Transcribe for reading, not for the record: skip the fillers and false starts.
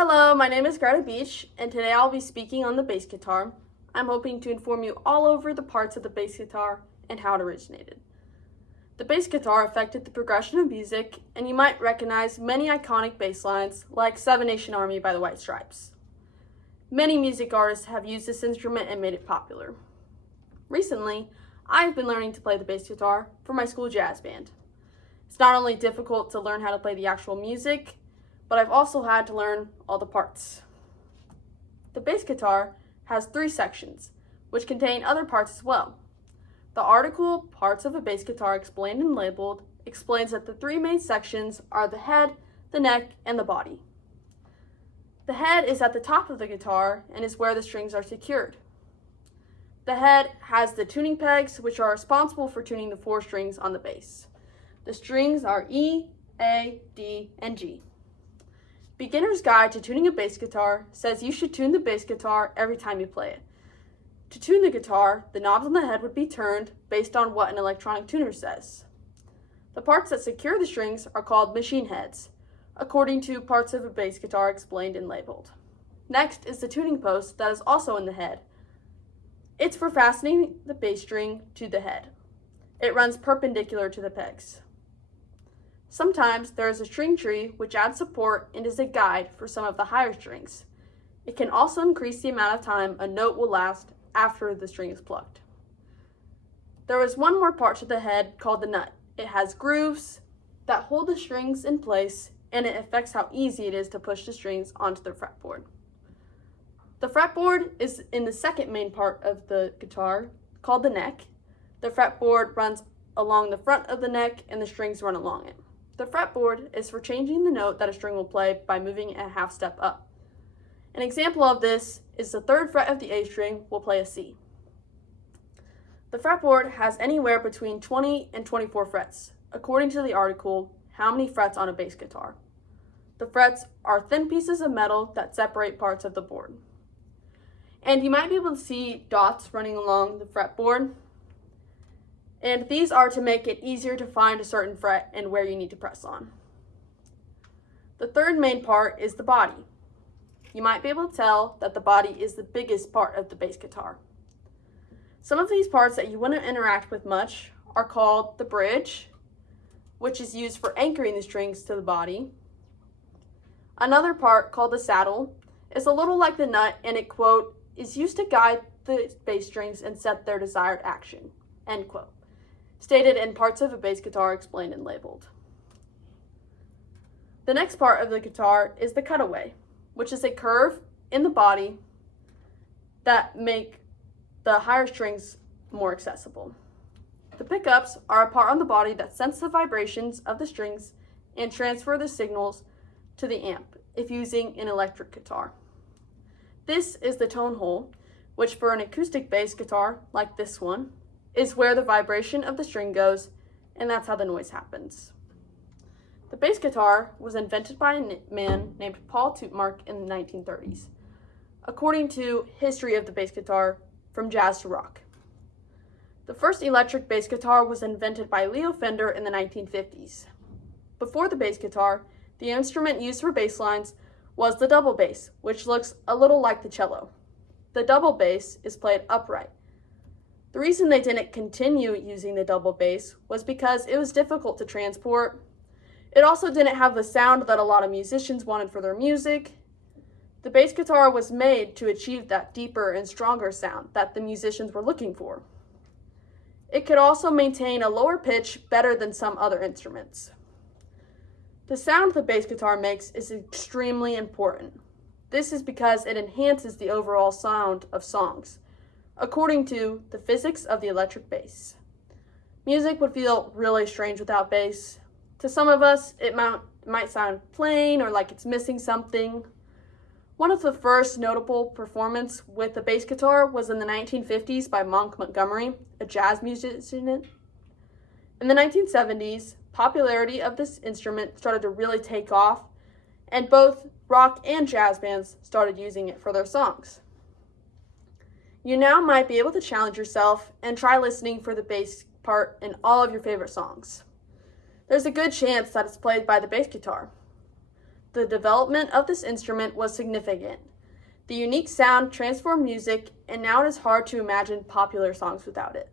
Hello, my name is Greta Beach, and today I'll be speaking on the bass guitar. I'm hoping to inform you all over the parts of the bass guitar and how it originated. The bass guitar affected the progression of music, and you might recognize many iconic bass lines like Seven Nation Army by the White Stripes. Many music artists have used this instrument and made it popular. Recently, I've been learning to play the bass guitar for my school jazz band. It's not only difficult to learn how to play the actual music, but I've also had to learn all the parts. The bass guitar has 3 sections, which contain other parts as well. The article, Parts of a Bass Guitar Explained and Labeled, explains that the 3 main sections are the head, the neck, and the body. The head is at the top of the guitar and is where the strings are secured. The head has the tuning pegs, which are responsible for tuning the 4 strings on the bass. The strings are E, A, D, and G. Beginner's Guide to Tuning a Bass Guitar says you should tune the bass guitar every time you play it. To tune the guitar, the knobs on the head would be turned based on what an electronic tuner says. The parts that secure the strings are called machine heads, according to Parts of a Bass Guitar Explained and Labeled. Next is the tuning post that is also in the head. It's for fastening the bass string to the head. It runs perpendicular to the pegs. Sometimes there is a string tree which adds support and is a guide for some of the higher strings. It can also increase the amount of time a note will last after the string is plucked. There is one more part to the head called the nut. It has grooves that hold the strings in place, and it affects how easy it is to push the strings onto the fretboard. The fretboard is in the second main part of the guitar, called the neck. The fretboard runs along the front of the neck and the strings run along it. The fretboard is for changing the note that a string will play by moving a half step up. An example of this is the 3rd fret of the A string will play a C. The fretboard has anywhere between 20 and 24 frets, according to the article, How Many Frets on a Bass Guitar. The frets are thin pieces of metal that separate parts of the board. And you might be able to see dots running along the fretboard. And these are to make it easier to find a certain fret and where you need to press on. The 3rd main part is the body. You might be able to tell that the body is the biggest part of the bass guitar. Some of these parts that you wouldn't interact with much are called the bridge, which is used for anchoring the strings to the body. Another part, called the saddle, is a little like the nut, and it, quote, is used to guide the bass strings and set their desired action, end quote. Stated in Parts of a Bass Guitar Explained and Labeled. The next part of the guitar is the cutaway, which is a curve in the body that make the higher strings more accessible. The pickups are a part on the body that sense the vibrations of the strings and transfer the signals to the amp if using an electric guitar. This is the tone hole, which for an acoustic bass guitar, like this one, is where the vibration of the string goes, and that's how the noise happens. The bass guitar was invented by a man named Paul Tootmark in the 1930s, according to History of the Bass Guitar, From Jazz to Rock. The first electric bass guitar was invented by Leo Fender in the 1950s. Before the bass guitar, the instrument used for bass lines was the double bass, which looks a little like the cello. The double bass is played upright. The reason they didn't continue using the double bass was because it was difficult to transport. It also didn't have the sound that a lot of musicians wanted for their music. The bass guitar was made to achieve that deeper and stronger sound that the musicians were looking for. It could also maintain a lower pitch better than some other instruments. The sound the bass guitar makes is extremely important. This is because it enhances the overall sound of songs, according to the physics of the electric bass. Music would feel really strange without bass. To some of us, it might sound plain or like it's missing something. One of the first notable performances with the bass guitar was in the 1950s by Monk Montgomery, a jazz musician. In the 1970s, popularity of this instrument started to really take off, and both rock and jazz bands started using it for their songs. You now might be able to challenge yourself and try listening for the bass part in all of your favorite songs. There's a good chance that it's played by the bass guitar. The development of this instrument was significant. The unique sound transformed music, and now it is hard to imagine popular songs without it.